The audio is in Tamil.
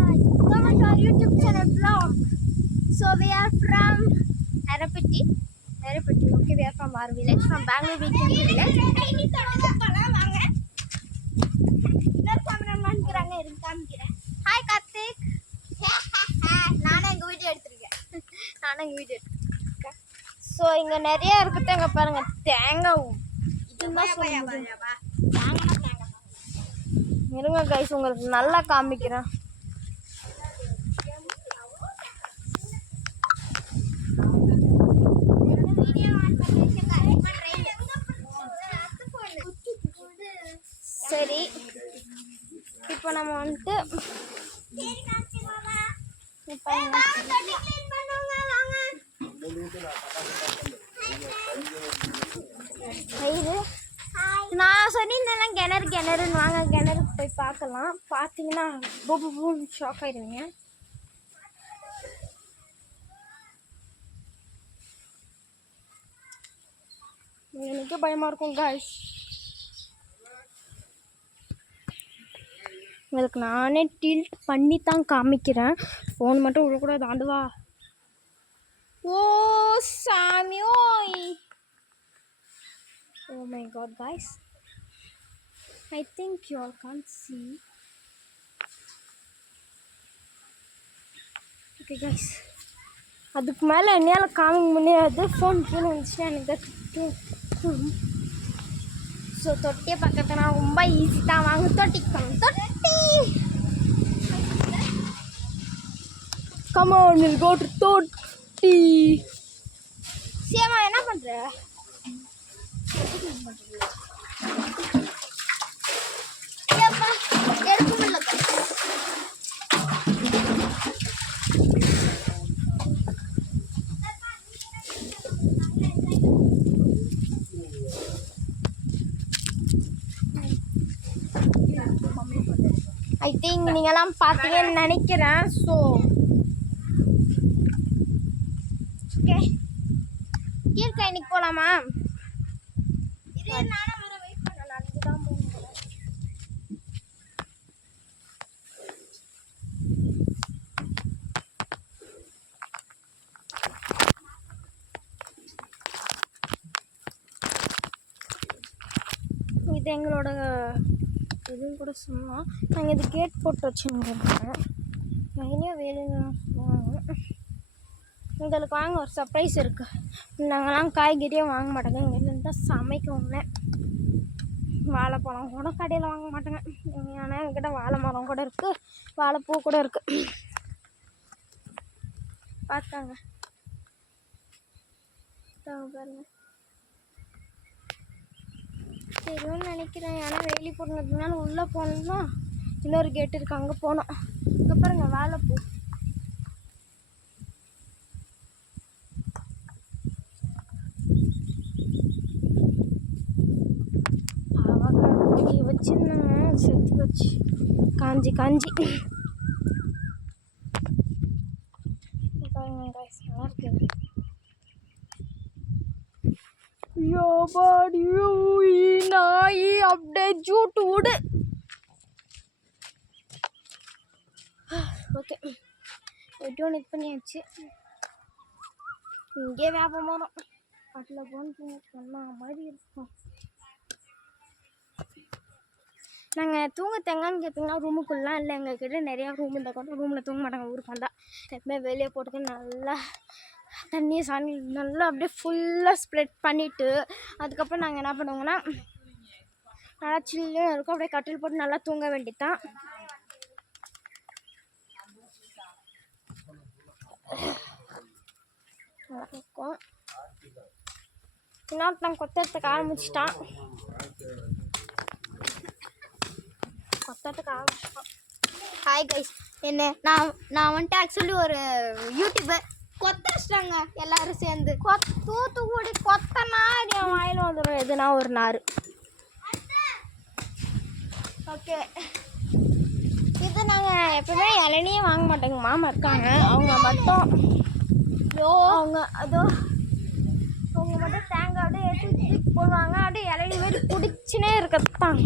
guys, welcome to our YouTube channel vlog. So we are from Narapatti. Okay, we are from our village, from Bangalore Weekend village. Hi Karthik. நானே எங்க வீடியோ எடுத்துருக்கேன். ஸோ இங்கே நிறைய இருக்குது. இங்கே பாருங்க தேங்காய். இதுதான் இருங்க கைஸ், உங்களுக்கு நல்லா காமிக்கிறேன். சரி, இப்போ நம்ம வந்துட்டு நான் சொன்னேன் கிணறுன்னு வாங்க, கிணறுக்கு போய் பார்க்கலாம். பார்த்தீங்கன்னா பூன்னு ஷாக் ஆயிடுவீங்க. எனக்கு பயமாக இருக்கும் காய்ஸ். உங்களுக்கு நானே டில்ட் பண்ணி தான் காமிக்கிறேன். ஃபோன் மட்டும் விடக்கூடாது. ஆண்டுவா. ஓ சாமியோய். Oh my god guys, I think you all can't see. Okay guys, அதுக்கு மேலே என்னால் காமிக்க முடியாது. ஃபோன் கீழே வந்துச்சுன்னா எனக்கு தான். ஸோ தொட்டியை பக்கத்துனா ரொம்ப ஈஸி தான். வாங்க தொட்டிக்கு. தொட்டி come on, we'll go to தொட்டி. சேமா என்ன பண்ணுற? ஐ திங்க் நீங்களாம் பார்த்தீங்கன்னு நினைக்கிறேன். ஸோ ஓகே, கீழ்கை இன்னைக்கு போகலாமா? இது எங்களோட இதுன்னு கூட சொன்னோம். நாங்கள் இது கேட் போட்டு வச்சுருக்கோம். நிறைய வேலைலாம் சொல்லுவாங்க. எங்களுக்கு வாங்க ஒரு சர்ப்ரைஸ் இருக்குது. நாங்கள்லாம் காய்கறியே வாங்க மாட்டோங்க. எங்கள் வீட்டில் தான் சமைக்கணும்னே. வாழைப்பழம் கூட கடையில் வாங்க மாட்டோங்க. ஏன்னா எங்ககிட்ட வாழை மரம் கூட இருக்குது, வாழைப்பூ கூட இருக்குது. பார்த்தாங்க பாருங்க. தெரியும்னு நினைக்கிறேன். ஏன்னா வேலி போடுறதுனால உள்ளே போனோம்னா இன்னொரு கேட் இருக்குது, அங்கே போனோம். இங்கே பாருங்க வாழைப்பூ. அவக்காய் வச்சுருந்தாங்க, செத்து வச்சு காஞ்சி பாருங்க காய்ஸ், நல்லா இருக்குது. நாய் அப்படியே ஜூட்டு விடு. ஓகே, எப்படியும் இது பண்ணியாச்சு. இங்கே வியாபாரம் வரும். அதில் போன சொன்ன மாதிரி இருக்கும். நாங்கள் தூங்க தேங்கான்னு கேட்டிங்கன்னா ரூமுக்குள்ளலாம் இல்லை. எங்கள்கிட்ட நிறையா ரூம் இருந்தால் கூட ரூமில் தூங்க மாட்டாங்க. ஊருக்கு வந்தால் எப்பவுமே வெளியே போட்டுக்க நல்லா தண்ணியை சாணி நல்லா அப்படியே ஃபுல்லாக ஸ்ப்ரெட் பண்ணிவிட்டு அதுக்கப்புறம் நாங்கள் என்ன பண்ணுவோங்கன்னா நல்லா சில்லுன்னு இருக்கும். அப்படியே கட்டில் போட்டு நல்லா தூங்க வேண்டியதான். நல்லா இருக்கும். இன்னொருத்தன் கொத்தறதுக்கு ஆரம்பிச்சிட்டான். ஹாய் கைஸ், என்ன நான் வந்துட்டு ஆக்சுவலி ஒரு யூடியூபர் கொத்தடிச்சிட்டாங்க எல்லாரும் சேர்ந்து. தூத்துக்குடி கொத்தனா என் வாயில் வந்துடும் எதுனா ஒரு நார். ஓகே, இது நாங்கள் எப்பவுமே இளநியே வாங்க மாட்டோங்க. மாமா இருக்காங்க, அவங்க மட்டும் அவங்க மட்டும் தேங்காய் அப்படியே எடுத்து போடுவாங்க. அப்படியே இளநி மாதிரி குடிச்சுனே இருக்கத்தான்.